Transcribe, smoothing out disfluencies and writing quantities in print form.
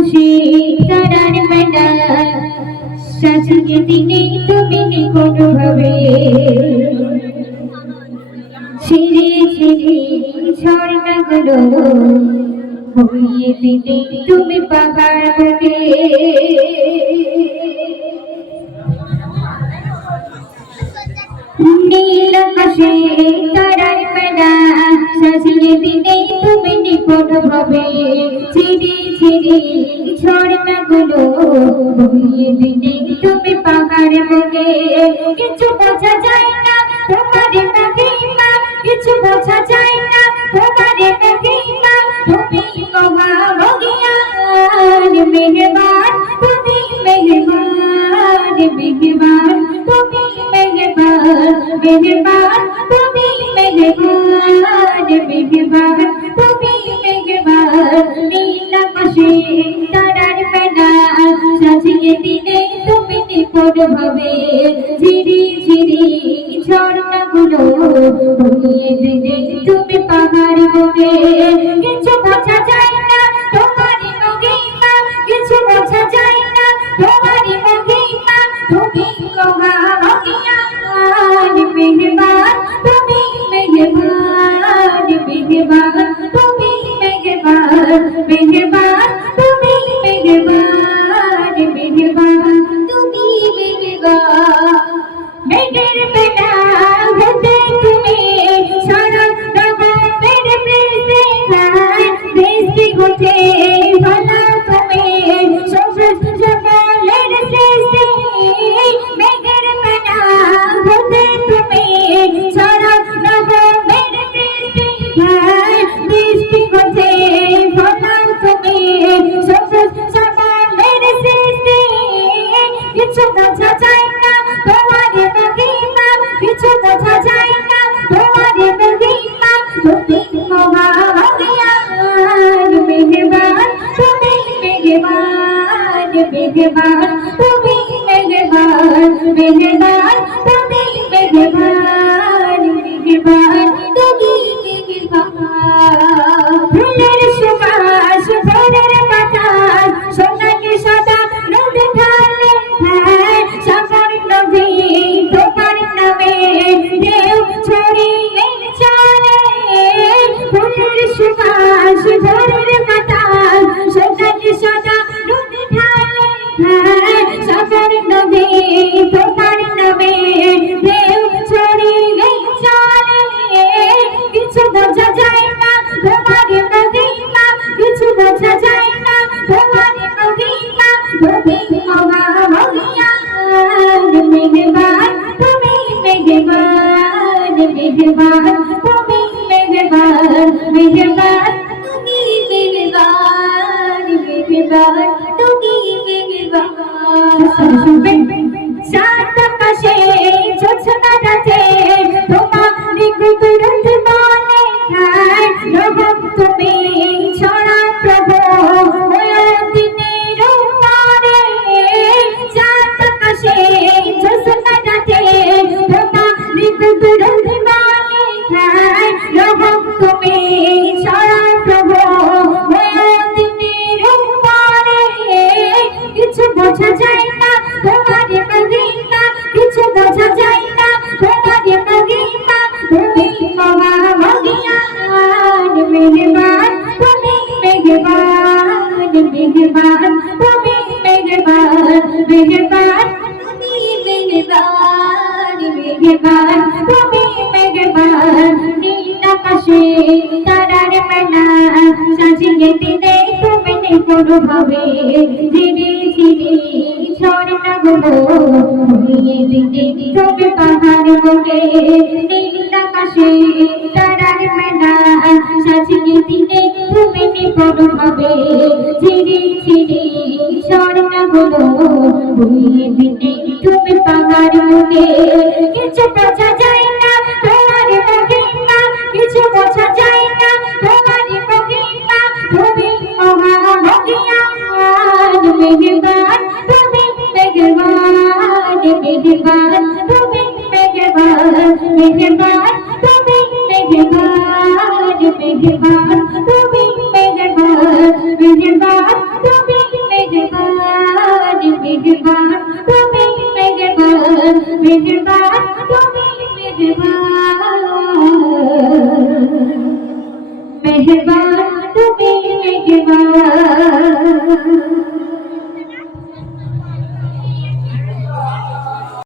আকাশে তারার মেলা সাজিয়ে দিলে তুমি কোনোভাবে ছিঁড়ে ছিঁড়ে ঝর্ণাগুলো হইয়ে দিলে তুমি পাহাড় বুকে নীল আকাশে তারার মেলা সাজিয়ে দিলে তুমি নিপুণভাবে ছিঁড়ে ছিঁড়ে ঝর্ণাগুলো হইয়ে দিলে তুমি পাহাড় বুকে কিছু বোঝা যায় না তোমার মহিমা কিছু বোঝা যায় না তোমার মহিমা তুমি মহান মেহেরবান তুমি মেহেরবান মেহেরবান তুমি মেহেরবান মেহেরবান তুমি মেহেরবান মেহেরবান তুমি মেহেরবান নীল আকাশে তারার মেলা সাজিয়ে দিলে তুমি নিপুণভাবে ঝিরি ঝিরি ঝর্ণাগুলো হইয়ে দিলে তুমি পাহাড় বুকে কিছু বোঝা যায় না তোমার মহিমা কিছু বোঝা যায় না তোমার মহিমা তুমি মহান মেহেরবান তুমি মেহেরবান মেহেরবান তুমি মেহেরবান মেহেরবান তুমি মেহেরবান মেহেরবান তুমি মেহেরবান মেঘের বেলা হতে তুমি সারা রকমের বৃষ্টি ঘটে ভালো তুমি সবুজ জঙ্গলের সৃষ্টি মেঘের বেলা হতে তুমি সারা রকমের বৃষ্টি ঘটে ভালো তুমি সবুজ জঙ্গলের সৃষ্টি কিছু বোঝা যায় না তোমার মহিমা কিছু বোঝা যায় না তোমার মহিমা তুমি মহান মেহেরবান তুমি মেহেরবান মেহেরবান তুমি মেহেরবান মেহেরবান তুমি মেহেরবান মেহেরবান তুমি মেহেরবান ফুলের সুবাস ভোরের বাতাস সোনালি সাদা রোদ ঢালে সাগর নদী তোমার নামে ঢেউ ছড়িয়ে চলে ফুলের সুবাস ভোরের বাতাস সোনালি সাদা রোদ ঢালে সাগর নদী তোমার নামে ঢেউ ছড়িয়ে চলে কিছু বোঝা যায় না তোমার মহিমা কিছু বোঝা যায় না তোমার মহিমা তুমি মহান মেহেরবান তুমি মেহেরবান মেহেরবান তুমি মেহেরবান মেহেরবান তুমি মেহেরবান মেহেরবান তুমি মেহেরবান সাত আকাশে ঝলসনা রাতে তোমার কুদরত বলে খায় রহম তুমি ছড়া প্রভু দিনের উপরে সাত আকাশে ঝলসনা রাতে তোমার কুদরত বলে খায় রহম তুমি ছড়া প্রভু দিনের উপরে কিছু বোঝা যায় না তোমার মহিমা কিছু বোঝা যায় না তোমার মহিমা তুমি মহান মেহেরবান তুমি মেহেরবান মেহেরবান তুমি মেহেরবান মেহেরবান তুমি মেহেরবান মেহেরবান তুমি মেহেরবান নীল আকাশে তারার মেলা সাজিয়ে দিলে তুমি নিপুণভাবে ধীরে ধীরে ঝর্ণাগুলো হইয়ে দিলে তুমি পাহাড় বুকে নীল আকাশে তারার মেলা সাজিয়ে দিলে তুমি নিপুণভাবে ধীরে ধীরে ঝর্ণাগুলো হইয়ে দিলে তুমি পাহাড় বুকে কিছু বোঝা যায় না তোমার মহিমা কিছু বোঝা যায় না তোমার মহিমা তুমি মহান মেহেরবান তুমি মেহেরবান মেহেরবান তুমি মেহেরবান মেহেরবান তুমি মেহেরবান মেহেরবান তুমি মেহেরবান মেহেরবান তুমি मेहरबान তুমি मेहरबान मेहरबान তুমি मेहरबान मेहरबान তুমি मेहरबान